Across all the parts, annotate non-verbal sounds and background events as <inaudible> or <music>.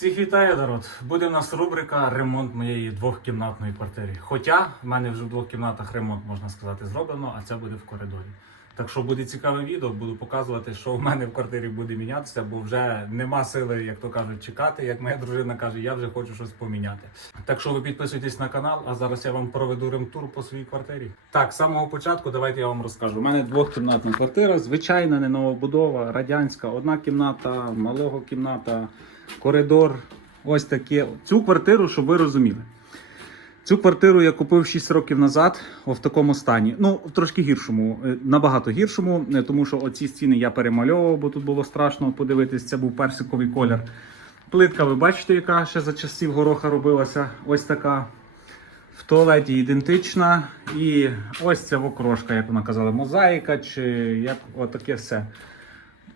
Всіх вітаю, народ. Буде в нас рубрика ремонт моєї двохкімнатної квартири. Хоча в мене вже в двох кімнатах ремонт, можна сказати, зроблено, а це буде в коридорі. Так що буде цікаве відео, буду показувати, що в мене в квартирі буде мінятися, бо вже нема сили, як то кажуть, чекати. Як моя дружина каже, я вже хочу щось поміняти. Так що ви підписуйтесь на канал, а зараз я вам проведу ремтур по своїй квартирі. Так, з самого початку давайте я вам розкажу. У мене двохкімнатна квартира, звичайна, не новобудова, радянська, одна кімната, малого кімната, коридор. Ось таке. Цю квартиру, щоб ви розуміли. Цю квартиру я купив 6 років назад в такому стані. Ну, в трошки гіршому, е, набагато гіршому, е, тому що оці стіни я перемальовував, бо тут було страшно подивитись, це був персиковий колір. Плитка, ви бачите, яка ще за часів гороха робилася. Ось така. В туалеті ідентична. І ось ця окрошка, як вона казала, мозаїка, чи як отаке все.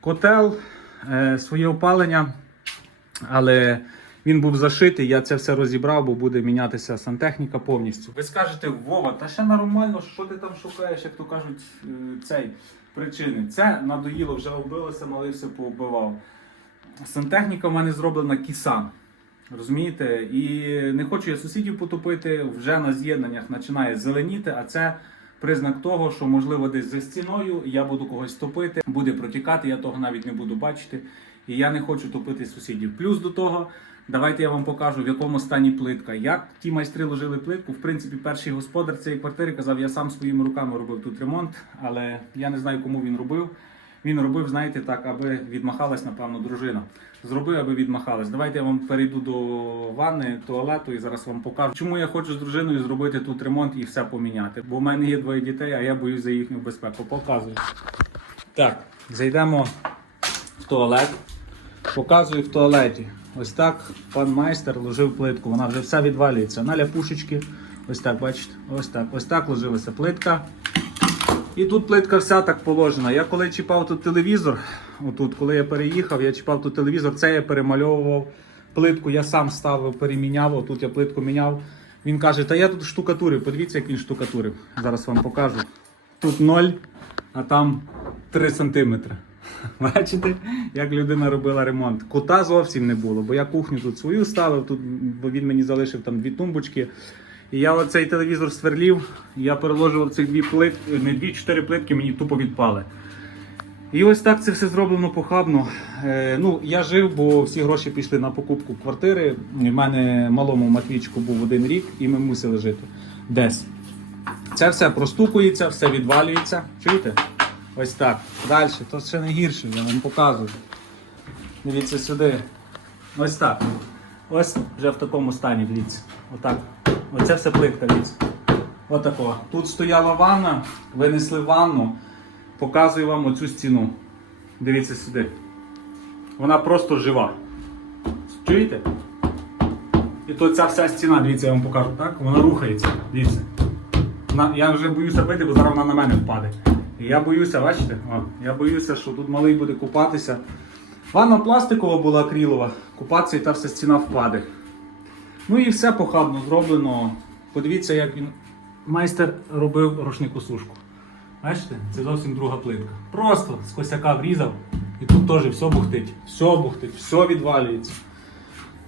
Котел, е, своє опалення, але він був зашитий, я це все розібрав, бо буде мінятися сантехніка повністю. Ви скажете, Вова, та ще нормально, що ти там шукаєш, як то кажуть, е, цей причини. Це надоїло, вже вбилося, малий все поубивав. Сантехніка в мене зроблена кісан. Розумієте? І не хочу я сусідів потопити, вже на з'єднаннях починає зеленіти, а це признак того, що можливо десь за стіною я буду когось топити, буде протікати, я того навіть не буду бачити. І я не хочу топити сусідів. Плюс до того, давайте я вам покажу, в якому стані плитка. Як ті майстри ложили плитку. В принципі, перший господар цієї квартири казав, я сам своїми руками робив тут ремонт, але я не знаю, кому він робив. Він робив, знаєте, так, аби відмахалась, напевно, дружина. Зробив, аби відмахалась. Давайте я вам перейду до ванни, туалету і зараз вам покажу, чому я хочу з дружиною зробити тут ремонт і все поміняти. Бо в мене є двоє дітей, а я боюсь за їхню безпеку. Показую. Так, зайдемо в туалет. Показую в туалеті. Ось так пан майстер ложив плитку. Вона вже вся відвалюється. На ляпушечки. Ось так, бачите? Ось так. Ось так ложилася плитка. І тут плитка вся так положена. Я коли чіпав тут телевізор, отут, коли я переїхав, я чіпав тут телевізор, це я перемальовував плитку, я сам ставив, переміняв, отут я плитку міняв. Він каже, та я тут штукатурив, подивіться, як він штукатурив. Зараз вам покажу. Тут 0, а там 3 сантиметри. <laughs> Бачите, як людина робила ремонт. Кута зовсім не було, бо я кухню тут свою ставив, тут, бо він мені залишив там дві тумбочки. І я оцей телевізор сверлів, я переложував цих дві плитки, не дві, чотири плитки мені тупо відпали. І ось так це все зроблено похабно. Е, ну, я жив, бо всі гроші пішли на покупку квартири. У мене малому Матвійчику був один рік, і ми мусили жити десь. Це все простукується, все відвалюється. Чуєте? Ось так. Далі, то ще не гірше, я вам показую. Дивіться сюди. Ось так. Ось вже в такому стані, дивіться. Отак. Оце все плитка, дивіться. Отако. Тут стояла ванна, винесли ванну. Показую вам оцю стіну. Дивіться сюди. Вона просто жива. Чуєте? І то ця вся стіна, дивіться, я вам покажу, так? Вона рухається. Дивіться. Вона, я вже боюся бити, бо зараз вона на мене впаде. Я боюся, бачите? О, я боюся, що тут малий буде купатися. Ванна пластикова була акрилова, купатися і та вся стіна впаде. Ну і все похабно зроблено. Подивіться, як він майстер робив рушнику сушку. Бачите, це зовсім друга плитка. Просто з косяка врізав і тут теж все бухтить, все бухтить, все відвалюється.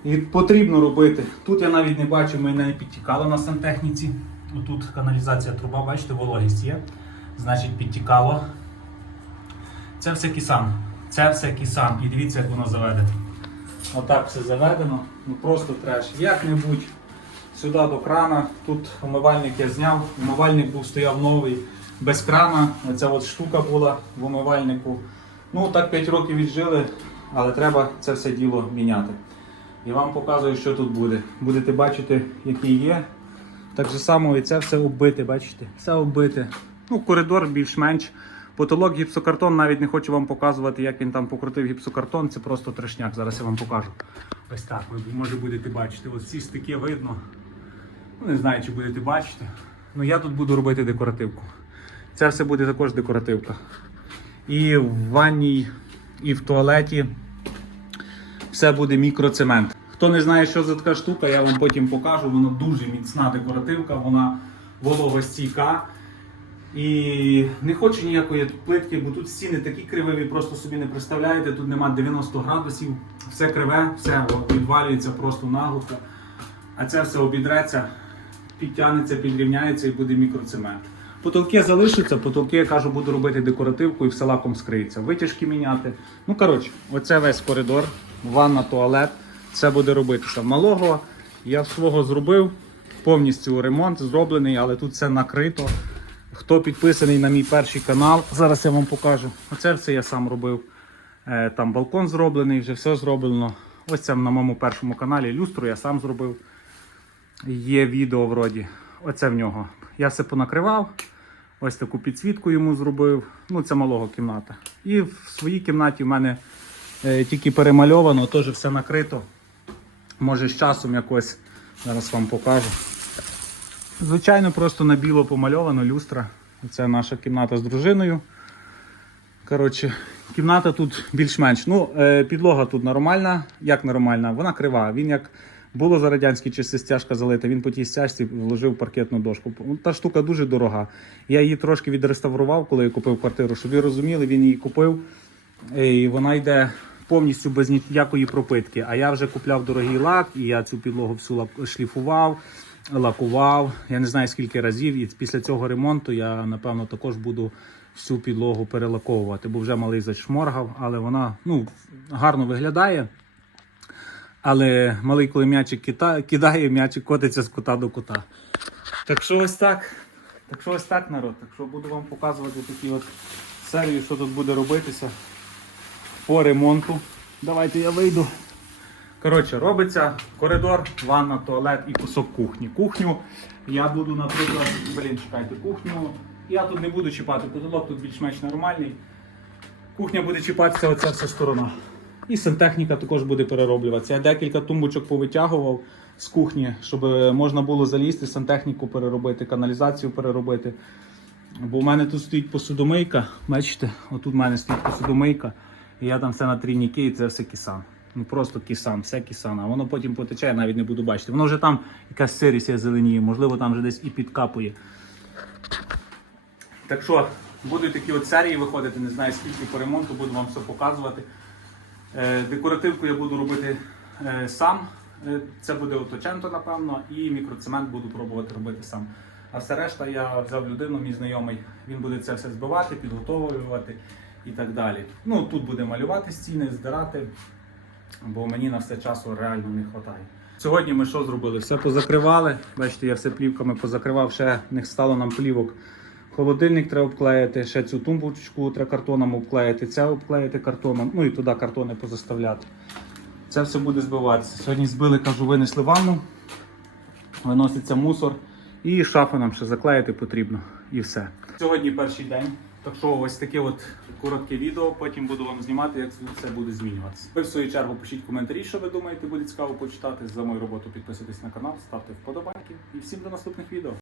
І потрібно робити. Тут я навіть не бачу, мене не підтікало на сантехніці. Отут каналізація труба, бачите, вологість є. Значить, підтікало. Це все кисан. Це все кисан. І дивіться, як воно заведено. Отак все заведено. Ну просто треш. Як-небудь сюди до крана. Тут умивальник я зняв. Умивальник був стояв новий, без крана. Оця от штука була в умивальнику. Ну так 5 років віджили, але треба це все діло міняти. І вам показую, що тут буде. Будете бачити, який є. Так же само і це все оббите, бачите? Все оббите. Ну, коридор більш-менш. Потолок гіпсокартон, навіть не хочу вам показувати, як він там покрутив гіпсокартон, це просто трешняк. Зараз я вам покажу. Ось так, ви може будете бачити. Ось ці стики видно. Ну, не знаю, чи будете бачити. Ну я тут буду робити декоративку. Це все буде також декоративка. І в ванній, і в туалеті все буде мікроцемент. Хто не знає, що за така штука, я вам потім покажу. Вона дуже міцна декоративка, вона вологостійка. І не хочу ніякої плитки, бо тут стіни такі крививі, просто собі не представляєте. Тут нема 90 градусів, все криве, все відвалюється просто наглухо. А це все обідреться, підтягнеться, підрівняється і буде мікроцемент. Потолки залишаться, потолки, я кажу, буду робити декоративку і все лаком скриється. Витяжки міняти. Ну, коротше, оце весь коридор, ванна, туалет. Це буде робитися. Малого я свого зробив, повністю ремонт зроблений, але тут все накрито. Хто підписаний на мій перший канал, зараз я вам покажу. Оце все я сам робив. Е, Там балкон зроблений, вже все зроблено. Ось це на моєму першому каналі. Люстру я сам зробив. Є відео вроді. Оце в нього. Я все понакривав. Ось таку підсвітку йому зробив. Ну, це малого кімната. І в своїй кімнаті в мене е, тільки перемальовано, теж все накрито. Може з часом якось зараз вам покажу. Звичайно, просто на біло помальовано люстра. Це наша кімната з дружиною. Коротше, кімната тут більш-менш. Ну, е, підлога тут нормальна. Як нормальна? Вона крива. Він як було за радянські часи стяжка залита, він по тій стяжці вложив паркетну дошку. Ну, Та штука дуже дорога. Я її трошки відреставрував, коли я купив квартиру. Щоб ви розуміли, він її купив. е, І вона йде повністю без ніякої пропитки. А я вже купляв дорогий лак, і я цю підлогу всю шліфував, лакував. Я не знаю скільки разів. І після цього ремонту я напевно також буду всю підлогу перелаковувати, бо вже малий зашморгав, але вона ну, гарно виглядає. Але малий, коли м'ячик кидає, м'ячик котиться з кута до кута. Так що ось так. Так що ось так, народ. Так що буду вам показувати такі от серії, що тут буде робитися по ремонту. Давайте я вийду. Коротше, робиться коридор, ванна, туалет і кусок кухні. Кухню я буду, наприклад, блін, чекайте, кухню. Я тут не буду чіпати, потолок тут більш-менш нормальний. Кухня буде чіпатися оця вся сторона. І сантехніка також буде перероблюватися. Я декілька тумбочок повитягував з кухні, щоб можна було залізти, сантехніку переробити, каналізацію переробити. Бо в мене тут стоїть посудомийка. Бачите, отут в мене стоїть посудомийка. І я там все на трійніки, і це все кисан. Ну просто кисан, все кисан. А воно потім потече, я навіть не буду бачити. Воно вже там якась сирість зеленіє, можливо, там вже десь і підкапує. Так що, будуть такі от серії виходити, не знаю скільки по ремонту, буду вам все показувати. Е, Декоративку я буду робити е, сам. Е, Це буде оточенто, напевно, і мікроцемент буду пробувати робити сам. А все решта я взяв людину, мій знайомий, він буде це все збивати, підготовлювати і так далі. Ну, тут буде малювати стіни, здирати, бо мені на все часу реально не вистачає. Сьогодні ми що зробили? Все позакривали. Бачите, я все плівками позакривав, ще не стало нам плівок. Холодильник треба обклеїти, ще цю тумбочку треба картоном обклеїти, це обклеїти картоном, ну і туди картони позаставляти. Це все буде збиватися. Сьогодні збили, кажу, винесли ванну, виноситься мусор і шафу нам ще заклеїти потрібно. І все. Сьогодні перший день. Так що ось таке от коротке відео, потім буду вам знімати, як все буде змінюватися. Ви в свою чергу пишіть коментарі, що ви думаєте, буде цікаво почитати. За мою роботу підписуйтесь на канал, ставте вподобайки і всім до наступних відео.